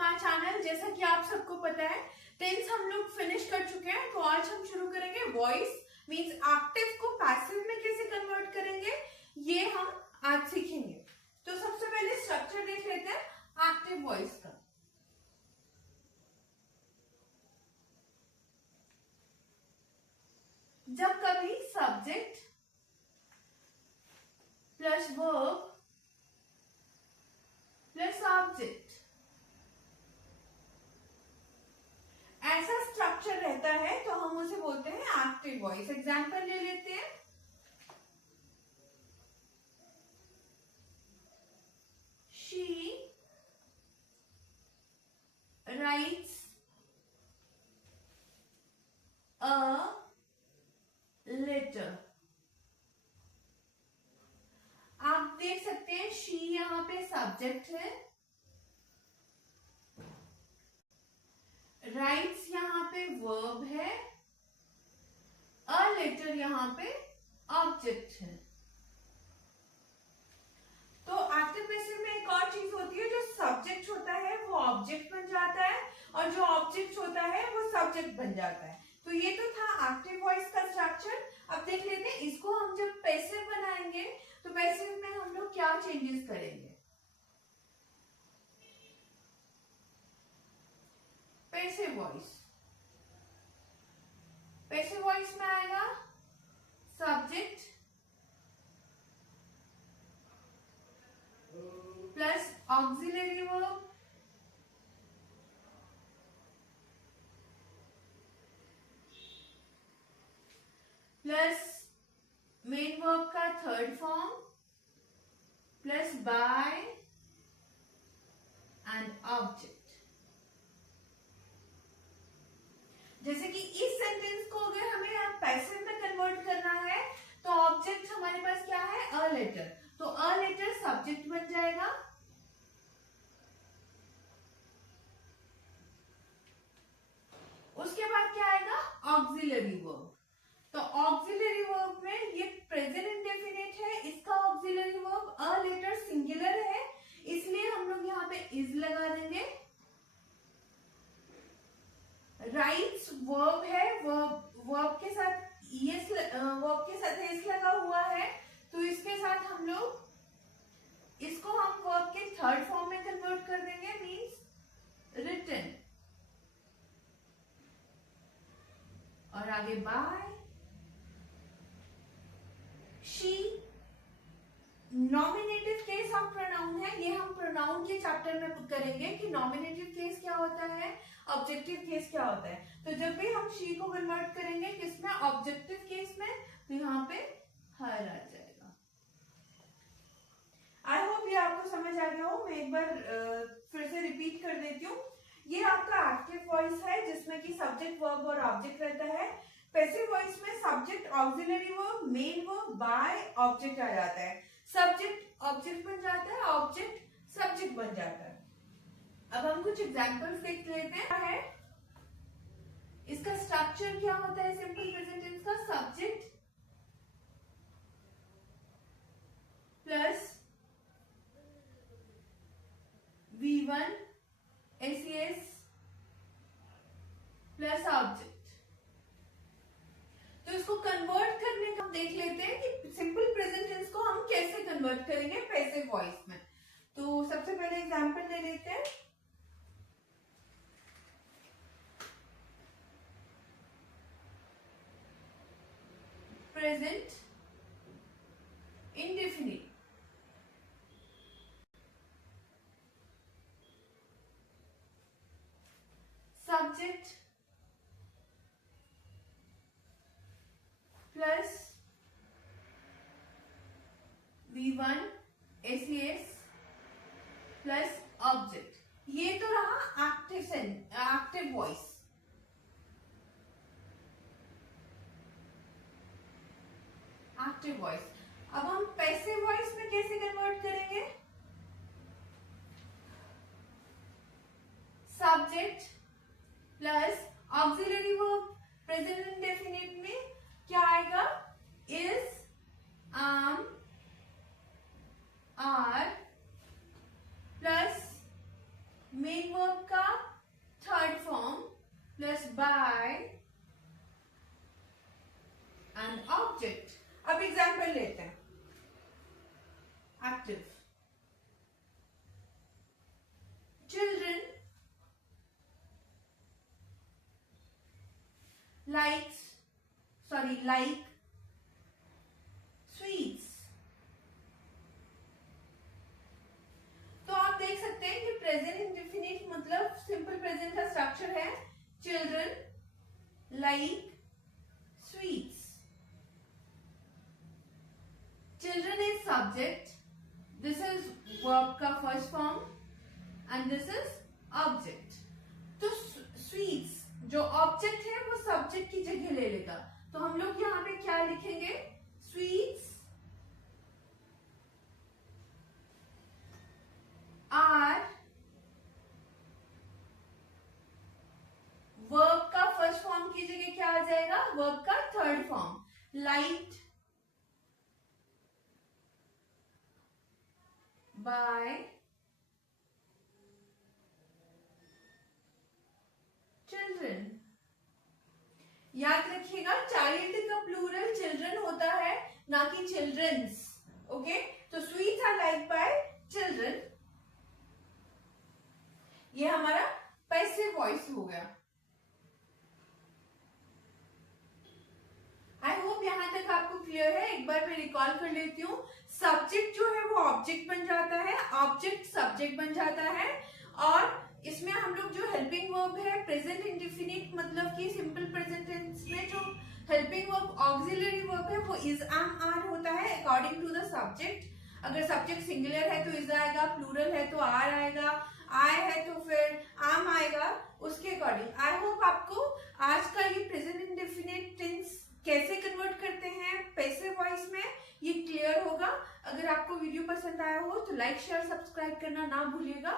My channel. जैसा कि आप सबको पता है टेंस हम लोग फिनिश कर चुके हैं, तो आज हम शुरू करेंगे वॉइस मींस एक्टिव को पैसिव में कैसे कन्वर्ट करेंगे, ये हम आज सीखेंगे। तो सबसे पहले स्ट्रक्चर देख लेते हैं एक्टिव वॉइस का। जब कभी subject plus verb plus object ऐसा स्ट्रक्चर रहता है तो हम उसे बोलते हैं एक्टिव वॉइस। एग्जांपल ले लेते हैं। She writes a letter. आप देख सकते हैं शी यहां पे सब्जेक्ट है, राइट्स यहां पे वर्ब है, अ लेटर यहां पे ऑब्जेक्ट है। तो एक्टिव पैसिव में एक और चीज होती है, जो सब्जेक्ट होता है वो ऑब्जेक्ट बन जाता है और जो ऑब्जेक्ट होता है वो सब्जेक्ट बन जाता है। तो ये तो था एक्टिव वॉइस का स्ट्रक्चर। अब देख लेते हैं इसको हम जब पैसिव बनाएंगे तो पैसिव में हम लोग क्या चेंजेस करेंगे। पैसिव वॉइस में आएगा subject plus auxiliary verb plus main verb का third form plus by and object. जैसे कि इस सेंटेंस को अगर हमें आप पैसिव में कन्वर्ट करना है तो ऑब्जेक्ट हमारे पास क्या है, अ लेटर। तो अ लेटर सब्जेक्ट बन जाएगा, उसके बाद क्या आएगा, ऑक्सिलरी वर्ब। तो ऑक्सिलरी वर्ब में ये प्रेजेंट इंडेफिनिट है, इसका auxiliary verb a letter singular है, इसलिए हम लोग यहाँ पे इज लगा देंगे। राइट्स वर्ब है, वर्ब के साथ एस लगा हुआ है, तो इसके साथ हम लोग इसको हम वर्ब के थर्ड फॉर्म में कन्वर्ट कर देंगे, मींस रिटन। और आगे by. She nominative case of pronoun है, ये हम प्रोनाउन के चैप्टर में करेंगे कि नॉमिनेटिव केस क्या होता है, ऑब्जेक्टिव केस क्या होता है। तो जब भी हम शी को कन्वर्ट करेंगे किसमें, ऑब्जेक्टिव केस में, तो यहाँ पे हर आ जाएगा। आई होप ये आपको समझ आ गया हो। मैं एक बार फिर से रिपीट कर देती हूँ। ये आपका एक्टिव वॉइस है जिसमें कि सब्जेक्ट वर्ब और ऑब्जेक्ट रहता है। पैसिव वॉइस में subject auxiliary verb main verb by object आ जाता है, सब्जेक्ट ऑब्जेक्ट बन जाता है, ऑब्जेक्ट सब्जेक्ट बन जाता है। अब हम कुछ एग्जांपल्स देख लेते हैं। इसका स्ट्रक्चर क्या होता है सिंपल प्रेजेंट टेंस का, subject plus V1 SES plus object. तो इसको कन्वर्ट करने का हम देख लेते हैं कि सिंपल प्रेजेंट टेंस को हम कैसे कन्वर्ट करेंगे पैसिव वॉइस में। तो सबसे पहले एग्जांपल ले लेते हैं। Present indefinite, subject plus V1 SES plus object. ये तो रहा एक्टिव वॉइस। Active voice. अब हम पैसिव वॉइस में कैसे कन्वर्ट करेंगे, subject plus auxiliary verb present indefinite में क्या आएगा, is, am, are plus main verb का अब एग्जाम्पल लेते हैं। Active, children like sweets। तो आप देख सकते हैं कि प्रेजेंट इंडेफिनिट मतलब सिंपल प्रेजेंट का स्ट्रक्चर है children like sweets. Children is subject, this is verb का first form and this is object. तो स्वीट्स जो ऑब्जेक्ट है वो सब्जेक्ट की जगह ले लेगा, तो हम लोग यहाँ पे क्या लिखेंगे, स्वीट्स आर वर्ब का फर्स्ट फॉर्म की जगह क्या आ जाएगा, वर्ब का third form, light by children. याद रखिएगा चाइल्ड का प्लूरल चिल्ड्रन होता है, ना कि चिल्ड्रंस। ओके, तो sweets are like by children, ये हमारा पैसिव वॉइस हो गया। आई होप यहां तक आपको क्लियर है। एक बार मैं रिकॉल कर लेती हूँ। सब्जेक्ट जो है वो ऑब्जेक्ट बन जाता है, ऑब्जेक्ट सब्जेक्ट बन जाता है, और इसमें हम लोग जो हेल्पिंग वर्ब है प्रेजेंट इंडेफिनिट मतलब कि सिंपल प्रेजेंट टेंस में जो हेल्पिंग वर्ब ऑक्सिलरी वर्ब है वो इज एम आर होता है अकॉर्डिंग टू द सब्जेक्ट। अगर सब्जेक्ट सिंगुलर है तो इज आएगा, प्लूरल है तो आर आएगा, आय है तो फिर आम आएगा, उसके अकॉर्डिंग। आई होप आपको आज का ये प्रेजेंट इंडेफिनिट टेंस कैसे कन्वर्ट करते हैं पैसिव वॉइस में ये क्लियर होगा। अगर आपको वीडियो पसंद आया हो तो लाइक शेयर सब्सक्राइब करना ना भूलिएगा।